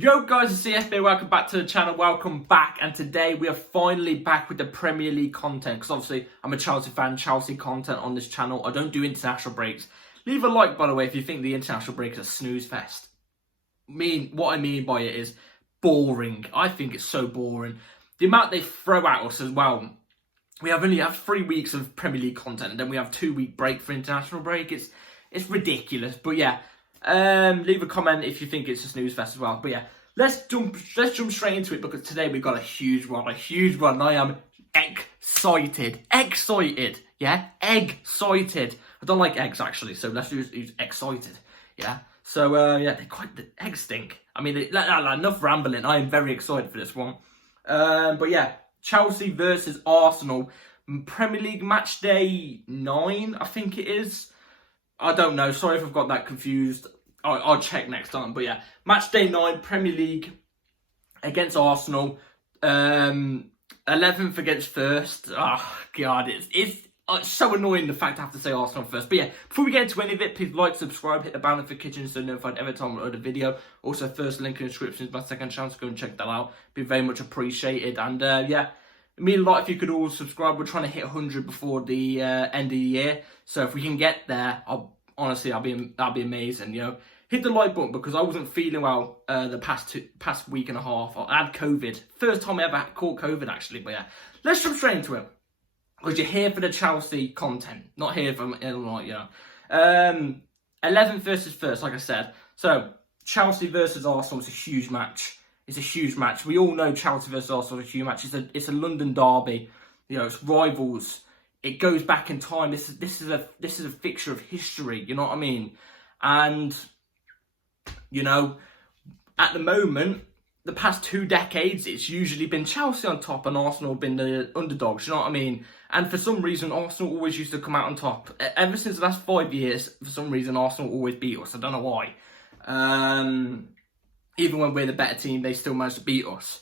Yo guys, it's CSB, welcome back to the channel, welcome back, and today we are finally back with the Premier League content, because obviously I'm a Chelsea fan, Chelsea content on this channel. I don't do international breaks. Leave a like, by the way, if you think the international break is a snooze fest. What I mean by it is boring. I think it's so boring. The amount they throw at us as well. We only have 3 weeks of Premier League content, and then we have 2-week break for international break. It's ridiculous, but yeah. Leave a comment if you think it's a snooze fest as well. But yeah, let's jump straight into it, because today we've got a huge one. I am excited. Yeah, excited. I don't like eggs actually, so let's use excited. Yeah. So yeah, the eggs stink. I mean, enough rambling. I am very excited for this one. But yeah, Chelsea versus Arsenal, Premier League match day 9, I think it is. I don't know. Sorry if I've got that confused. I'll check next time. But yeah, match day 9, Premier League against Arsenal. 11th against 1st. Oh, God. It's so annoying the fact I have to say Arsenal first. But yeah, before we get into any of it, please like, subscribe, hit the bell notification so you're notified every time I upload a video. Also, first link in the description is my second chance. Go and check that out. Be very much appreciated. And yeah, it means a lot if you could all subscribe. We're trying to hit 100 before the end of the year. So if we can get there, that'll be amazing. You know, hit the like button, because I wasn't feeling well the past week and a half. I had COVID. First time I ever caught COVID actually. But yeah, let's jump straight into it, because you're here for the Chelsea content, not here for Illinois. You know, 11th versus 1st, like I said. So Chelsea versus Arsenal is a huge match. It's a huge match. We all know Chelsea versus Arsenal is a huge match. It's a London derby. You know, it's rivals. It goes back in time. This is a fixture of history. You know what I mean? And you know, at the moment, the past 2 decades, it's usually been Chelsea on top and Arsenal have been the underdogs. You know what I mean? And for some reason, Arsenal always used to come out on top. Ever since the last 5 years, for some reason, Arsenal always beat us. I don't know why. Even when we're the better team, they still managed to beat us.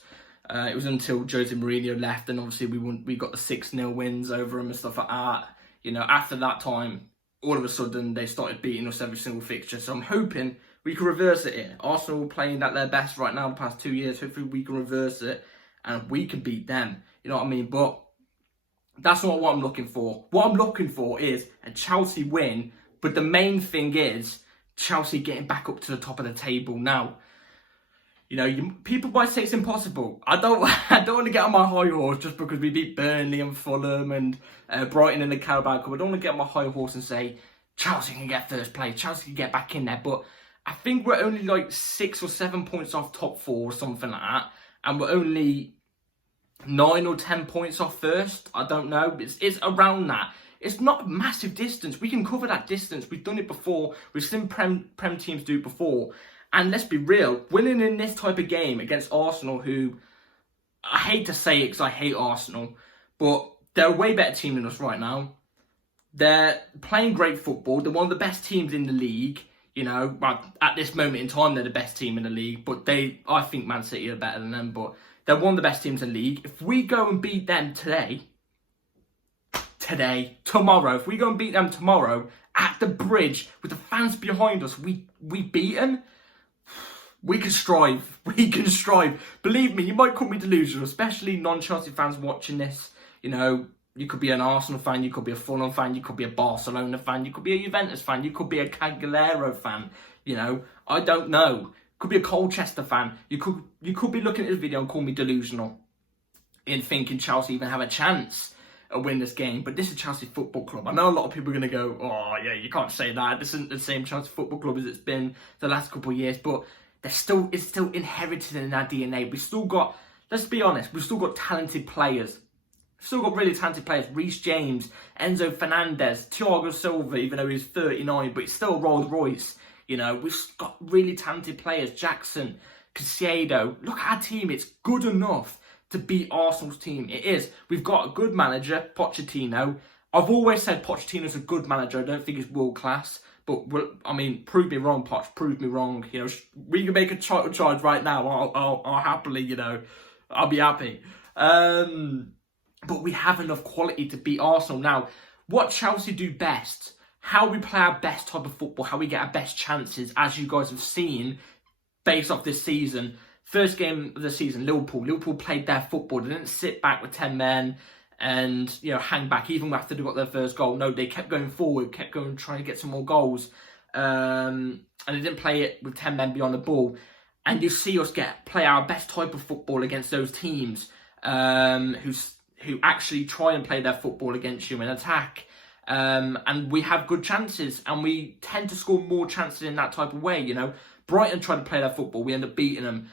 It was until Jose Mourinho left, and obviously we got the 6-0 wins over them and stuff like that. You know, after that time, all of a sudden they started beating us every single fixture. So I'm hoping we can reverse it here. Arsenal playing at their best right now the past 2 years. Hopefully we can reverse it and we can beat them. You know what I mean? But that's not what I'm looking for. What I'm looking for is a Chelsea win. But the main thing is Chelsea getting back up to the top of the table now. You know, people might say it's impossible. I don't want to get on my high horse just because we beat Burnley and Fulham and Brighton in the Carabao Cup. I don't want to get on my high horse and say Chelsea can get first place. Chelsea can get back in there. But I think we're only like 6 or 7 points off top 4 or something like that. And we're only 9 or 10 points off first. I don't know. It's around that. It's not a massive distance. We can cover that distance. We've done it before. We've seen Prem teams do it before. And let's be real, winning in this type of game against Arsenal, who, I hate to say it because I hate Arsenal, but they're a way better team than us right now. They're playing great football. They're one of the best teams in the league. You know, well, at this moment in time, they're the best team in the league. But I think Man City are better than them. But they're one of the best teams in the league. If we go and beat them tomorrow, if we go and beat them tomorrow at the Bridge with the fans behind us, we beat them. We can strive. Believe me, you might call me delusional, especially non-Chelsea fans watching this. You know, you could be an Arsenal fan, you could be a Fulham fan, you could be a Barcelona fan, you could be a Juventus fan, you could be a Cagliari fan. You know, I don't know. Could be a Colchester fan. You could be looking at this video and call me delusional in thinking Chelsea even have a chance of winning this game. But this is Chelsea Football Club. I know a lot of people are going to go, oh yeah, you can't say that. This isn't the same Chelsea Football Club as it's been the last couple of years, but it's still inherited in our DNA. We've still got, let's be honest, we've still got talented players. We've still got really talented players. Reece James, Enzo Fernandez, Thiago Silva, even though he's 39, but he's still Rolls Royce. You know, we've got really talented players. Jackson, Caicedo. Look at our team. It's good enough to beat Arsenal's team. It is. We've got a good manager, Pochettino. I've always said Pochettino's a good manager. I don't think he's world class. But, I mean, prove me wrong, Poch. Prove me wrong. You know, we can make a title charge right now. I'll happily, you know, I'll be happy. But we have enough quality to beat Arsenal. Now, what Chelsea do best, how we play our best type of football, how we get our best chances, as you guys have seen, based off this season, first game of the season, Liverpool played their football. They didn't sit back with 10 men and, you know, hang back even after they got their first goal. No, they kept going forward, kept going, trying to get some more goals. And they didn't play it with 10 men beyond the ball. And you see us play our best type of football against those teams who actually try and play their football against you and attack. And we have good chances, and we tend to score more chances in that type of way. You know, Brighton tried to play their football, we end up beating them.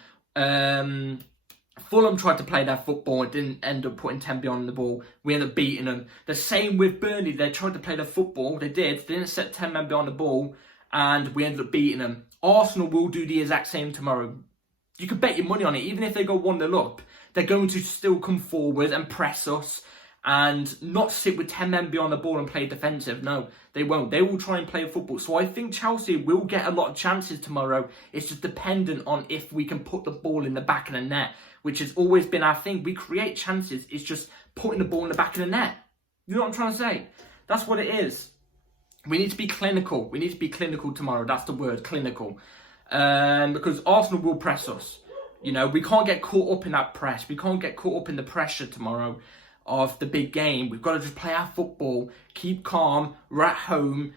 Fulham tried to play their football and didn't end up putting 10 beyond the ball. We ended up beating them. The same with Burnley. They tried to play their football. They did. They didn't set 10 men beyond the ball, and we ended up beating them. Arsenal will do the exact same tomorrow. You could bet your money on it. Even if they go 1-0 up, they're going to still come forward and press us and not sit with 10 men beyond the ball and play defensive. No, they won't. They will try and play football. So I think Chelsea will get a lot of chances tomorrow. It's just dependent on if we can put the ball in the back of the net, which has always been our thing. We create chances. It's just putting the ball in the back of the net. You know what I'm trying to say? That's what it is. We need to be clinical. We need to be clinical tomorrow. That's the word, clinical. Because Arsenal will press us. You know, we can't get caught up in that press. We can't get caught up in the pressure tomorrow of the big game. We've got to just play our football, keep calm, we're at home,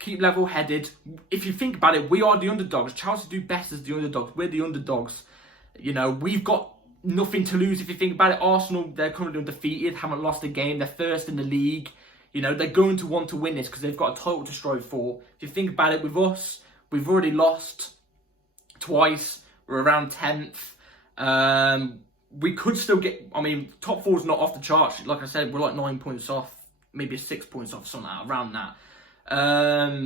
keep level-headed. If you think about it, we are the underdogs. Chelsea do best as the underdogs. We're the underdogs. You know, we've got nothing to lose. If you think about it, Arsenal, they're currently undefeated, haven't lost a game. They're first in the league. You know, they're going to want to win this because they've got a title to strive for. If you think about it, with us, we've already lost twice. We're around 10th. We could still get, I mean, top 4's not off the charts. Like I said, we're like 9 points off, maybe 6 points off, something around that.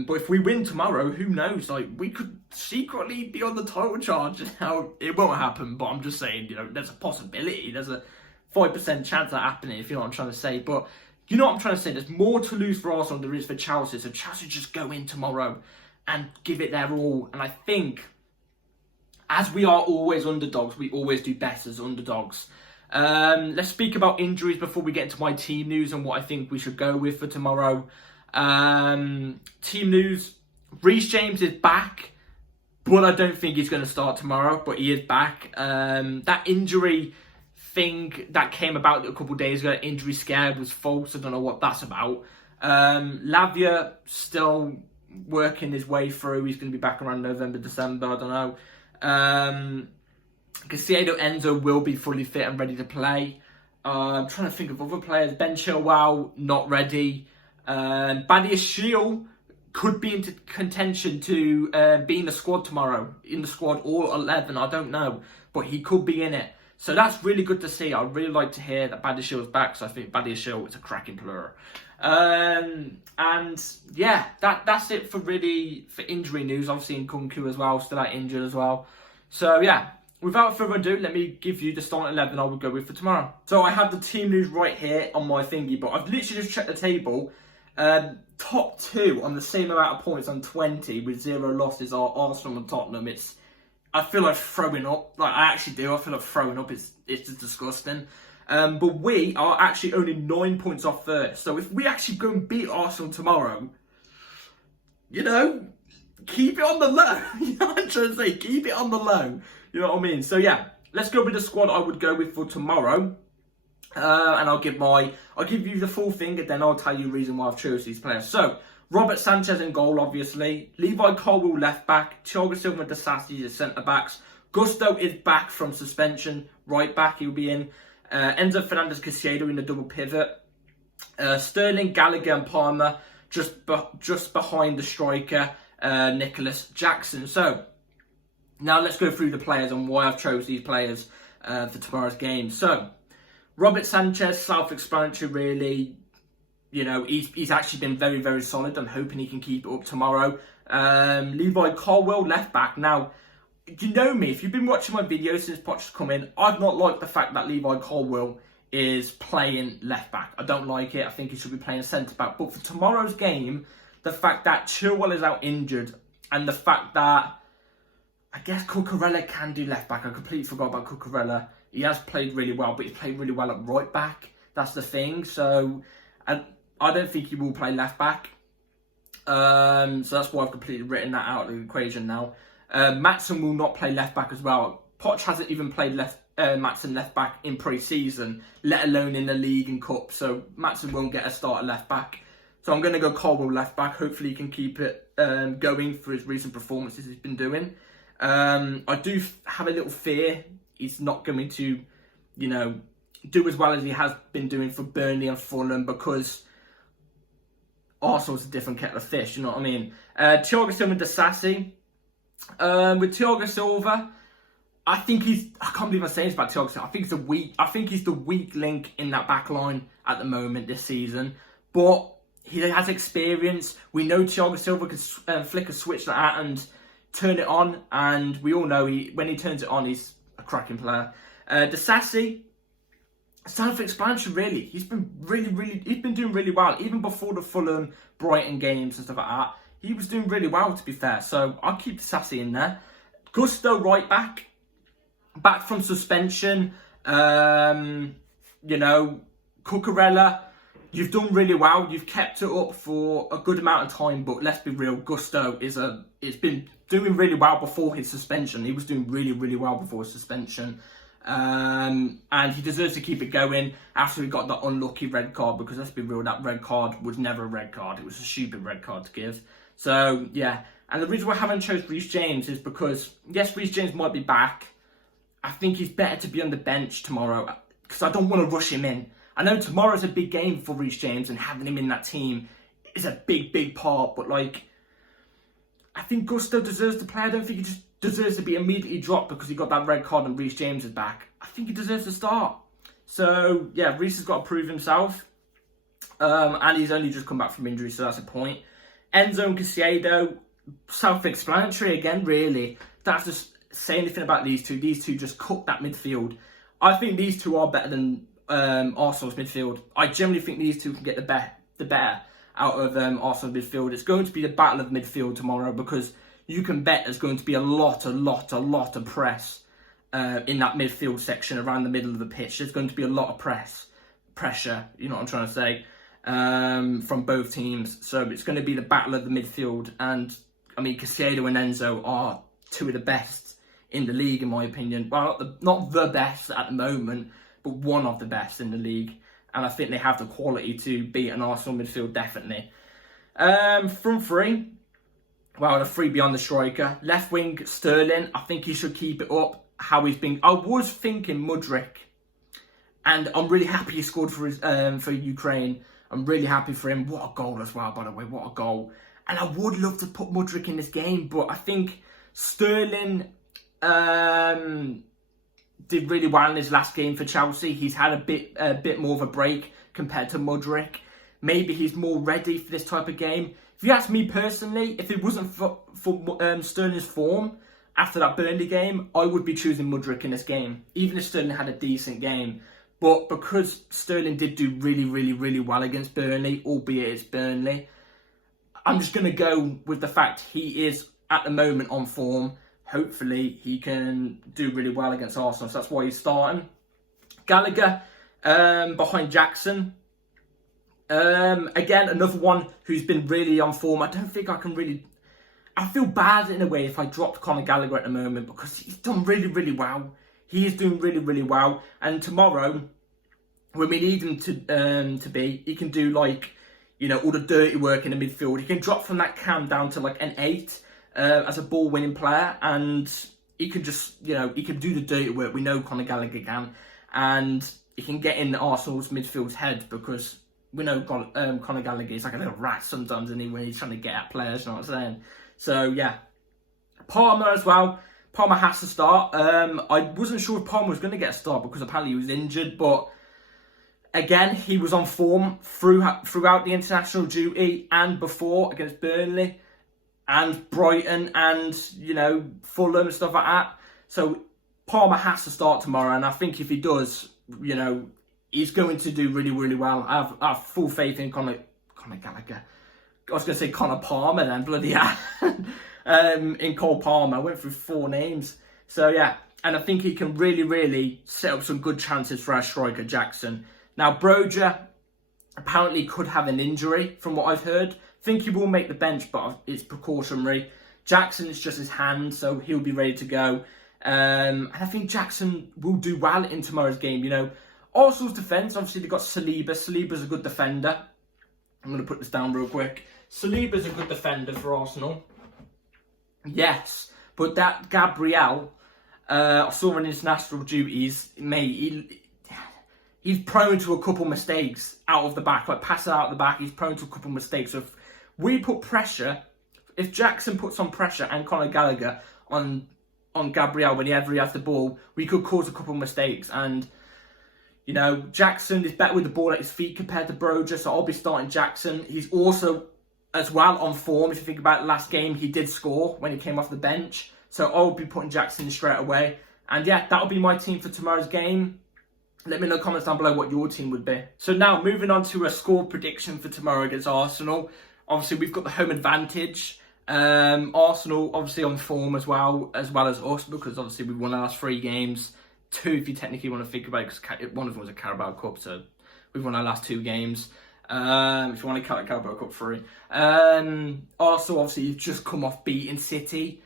But if we win tomorrow, who knows? Like, we could secretly be on the title charge. Now, it won't happen, but I'm just saying, you know, there's a possibility. There's a 5% chance of that happening, if you know what I'm trying to say. But you know what I'm trying to say? There's more to lose for Arsenal than there is for Chelsea. So Chelsea just go in tomorrow and give it their all. And I think, as we are always underdogs, we always do best as underdogs. Let's speak about injuries before we get into my team news and what I think we should go with for tomorrow. Team news, Reece James is back, but I don't think he's going to start tomorrow, but he is back. That injury thing that came about a couple of days ago, injury scare, was false. I don't know what that's about. Lavia still working his way through. He's going to be back around November, December, I don't know. Caicedo, Enzo will be fully fit and ready to play. I'm trying to think of other players. Ben Chilwell, not ready. Badiashile could be into contention to be in the squad tomorrow. In the squad or 11, I don't know. But he could be in it. So that's really good to see. I'd really like to hear that Badiashile's back. So I think Badiashile is a cracking player. And yeah, that's it for injury news. Obviously Nkunku as well, still out injured as well. So yeah, without further ado, let me give you the starting 11 I would go with for tomorrow. So I have the team news right here on my thingy, but I've literally just checked the table. Top 2 on the same amount of points on 20 with 0 losses are Arsenal and Tottenham. I feel like throwing up. Like, I actually do. I feel like throwing up. It's just disgusting. But we are actually only 9 points off first. So if we actually go and beat Arsenal tomorrow, you know, keep it on the low. You know what I'm trying to say? Keep it on the low. You know what I mean? So yeah, let's go with the squad I would go with for tomorrow. And I'll give you the full thing, and then I'll tell you the reason why I've chosen these players. So, Robert Sanchez in goal, obviously. Levi Colwill left back. Thiago Silva and Disasi as centre backs. Gusto is back from suspension, right back. He'll be in. Enzo Fernandez, Caicedo in the double pivot. Sterling, Gallagher, and Palmer just behind the striker, Nicholas Jackson. So, now let's go through the players and why I've chosen these players for tomorrow's game. So, Robert Sanchez, self-explanatory really. You know, he's actually been very, very solid. I'm hoping he can keep it up tomorrow. Levi Colwill, left back. Now, you know me, if you've been watching my videos since Poch's come in, I've not liked the fact that Levi Colwill is playing left back. I don't like it. I think he should be playing centre back. But for tomorrow's game, the fact that Chilwell is out injured and the fact that I guess Cucurella can do left back. I completely forgot about Cucurella. He has played really well, but he's played really well at right back. That's the thing. So, I don't think he will play left back. So that's why I've completely written that out of the equation now. Maatsen will not play left back as well. Poch hasn't even played Maatsen left back in pre-season, let alone in the league and cup. So Maatsen won't get a start at left back. So I'm going to go Colwill left back. Hopefully he can keep it going for his recent performances he's been doing. I do have a little fear he's not going to, do as well as he has been doing for Burnley and Fulham, because Arsenal's a different kettle of fish, you know what I mean? Thiago Silva and Disasi. With Thiago Silva, I can't believe I'm saying this about Thiago Silva. I think he's the weak link in that back line at the moment this season. But he has experience. We know Thiago Silva can flick a switch like that and turn it on. And we all know when he turns it on, he's a cracking player. Disasi, self-explanatory, really. He's been doing really well. Even before the Fulham, Brighton games and stuff like that, he was doing really well, to be fair. So I'll keep Disasi in there. Gusto, right back from suspension. Cucurella, you've done really well. You've kept it up for a good amount of time, but let's be real, Gusto it's been doing really well before his suspension. He was doing really, really well before his suspension. And he deserves to keep it going after he got that unlucky red card, because let's be real, that red card was never a red card. It was a stupid red card to give. So, yeah. And the reason why I haven't chose Reece James is because, yes, Reece James might be back. I think he's better to be on the bench tomorrow, because I don't want to rush him in. I know tomorrow's a big game for Reece James, and having him in that team is a big, big part. But, I think Gusto deserves to play. I don't think he just deserves to be immediately dropped because he got that red card and Reece James is back. I think he deserves to start. So, yeah, Reece has got to prove himself. And he's only just come back from injury, so that's a point. Enzo and Caicedo, self-explanatory again, really. That's just say anything about these two. These two just cook that midfield. I think these two are better than Arsenal's midfield. I generally think these two can get the better out of Arsenal's midfield. It's going to be the battle of midfield tomorrow, because you can bet there's going to be a lot of press in that midfield section around the middle of the pitch. There's going to be a lot of pressure, you know what I'm trying to say, from both teams. So it's going to be the battle of the midfield. And, I mean, Caicedo and Enzo are two of the best in the league, in my opinion. Well, not the best at the moment, but one of the best in the league. And I think they have the quality to beat an Arsenal midfield, definitely. Front three. Well, the three beyond the striker. Left wing, Sterling. I think he should keep it up how he's been. I was thinking Mudryk. And I'm really happy he scored for Ukraine. I'm really happy for him. What a goal as well, by the way. What a goal. And I would love to put Mudryk in this game, but I think Sterling did really well in his last game for Chelsea. He's had a bit more of a break compared to Mudryk. Maybe he's more ready for this type of game. If you ask me personally, if it wasn't for Sterling's form after that Burnley game, I would be choosing Mudryk in this game, even if Sterling had a decent game. But because Sterling did do really, really, really well against Burnley, albeit it's Burnley, I'm just going to go with the fact he is, at the moment, on form. Hopefully, he can do really well against Arsenal, so that's why he's starting. Gallagher behind Jackson. Again, another one who's been really on form. I don't think I can really... I feel bad in a way if I dropped Conor Gallagher at the moment, because he's done really, really well. He is doing really, really well. And tomorrow, when we need him to be, he can do all the dirty work in the midfield. He can drop from that cam down to an 8 as a ball-winning player, and he can just, he can do the dirty work. We know Conor Gallagher can, and he can get in Arsenal's midfield's head, because we know Conor Gallagher is like a little rat sometimes, isn't he, when he's trying to get at players, you know what I'm saying? So, yeah. Palmer as well. Palmer has to start. I wasn't sure if Palmer was going to get a start because apparently he was injured, but again, he was on form throughout the international duty and before against Burnley and Brighton and, Fulham and stuff like that. So Palmer has to start tomorrow, and I think if he does, he's going to do really, really well. I have full faith in Conor Gallagher. I was going to say Conor Palmer then, bloody hell. In Cole Palmer. I went through 4 names. So, yeah. And I think he can really, really set up some good chances for our striker, Jackson. Now, Broja apparently could have an injury, from what I've heard. Think he will make the bench, but it's precautionary. Jackson is just his hand, so he'll be ready to go. And I think Jackson will do well in tomorrow's game. You know, Arsenal's defence, obviously they've got Saliba. Saliba's a good defender. I'm going to put this down real quick. Saliba's a good defender for Arsenal. Yes, but that Gabriel, I saw on international duties, mate, he's prone to a couple mistakes out of the back, like passing out of the back, he's prone to a couple mistakes. So if we put pressure, if Jackson puts on pressure and Conor Gallagher on Gabriel whenever he has the ball, we could cause a couple mistakes. And, you know, Jackson is better with the ball at his feet compared to Broja, so I'll be starting Jackson. He's also, as well, on form. If you think about the last game, he did score when he came off the bench. So I'll be putting Jackson straight away. And yeah, that'll be my team for tomorrow's game. Let me know in the comments down below what your team would be. So now, moving on to a score prediction for tomorrow against Arsenal. Obviously, we've got the home advantage. Arsenal, obviously, on form as well as us, because obviously we've won our last 3 games. 2, if you technically want to think about it, because one of them was a Carabao Cup, so we've won our last 2 games. If you want to count the Carabao Cup 3. Arsenal, obviously, you've just come off beating City.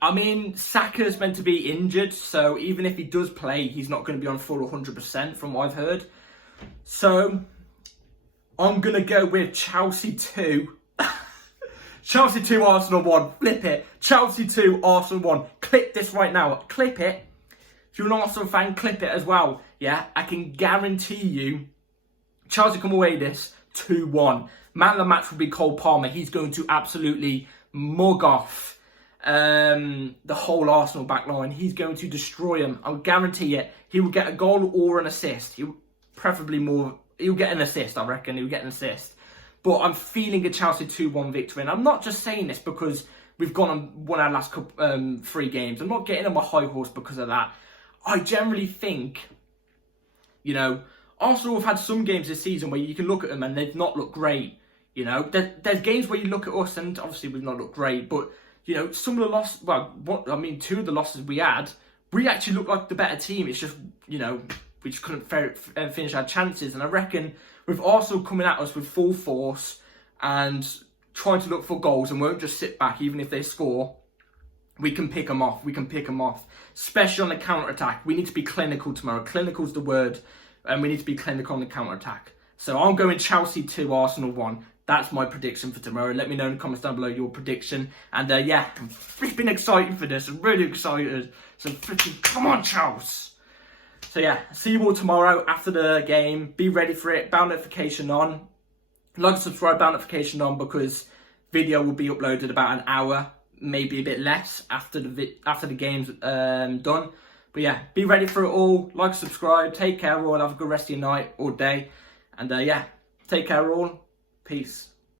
I mean, Saka's meant to be injured, so even if he does play, he's not going to be on full 100% from what I've heard. So, I'm going to go with Chelsea 2. Chelsea 2, Arsenal 1. Flip it. Chelsea 2, Arsenal 1. Clip this right now. Clip it. If you're an Arsenal fan, clip it as well. Yeah, I can guarantee you Chelsea come away this 2-1. Man of the match will be Cole Palmer. He's going to absolutely mug off the whole Arsenal back line. He's going to destroy him. I'll guarantee it. He will get a goal or an assist. He'll get an assist, I reckon. He'll get an assist. But I'm feeling a Chelsea 2-1 victory. And I'm not just saying this because we've gone and won our last 3 games. I'm not getting on my high horse because of that. I generally think, you know, Arsenal have had some games this season where you can look at them and they've not looked great. You know, there's games where you look at us and obviously we've not looked great. But, you know, some of the losses, 2 of the losses we had, we actually looked like the better team. It's just, you know, we just couldn't finish our chances. And I reckon with Arsenal coming at us with full force and trying to look for goals and won't just sit back even if they score, we can pick them off. We can pick them off. Especially on the counter-attack. We need to be clinical tomorrow. Clinical's the word. And we need to be clinical on the counter-attack. So I'm going Chelsea 2, Arsenal 1. That's my prediction for tomorrow. Let me know in the comments down below your prediction. And yeah, I'm flipping excited for this. I'm really excited. So flipping, come on, Chelsea. So yeah, see you all tomorrow after the game. Be ready for it. Bell notification on. Like and subscribe, bell notification on, because video will be uploaded about an hour, maybe a bit less after the game's done. But yeah, be ready for it all. Like, subscribe. Take care all. Have a good rest of your night or day. And yeah, take care all. Peace.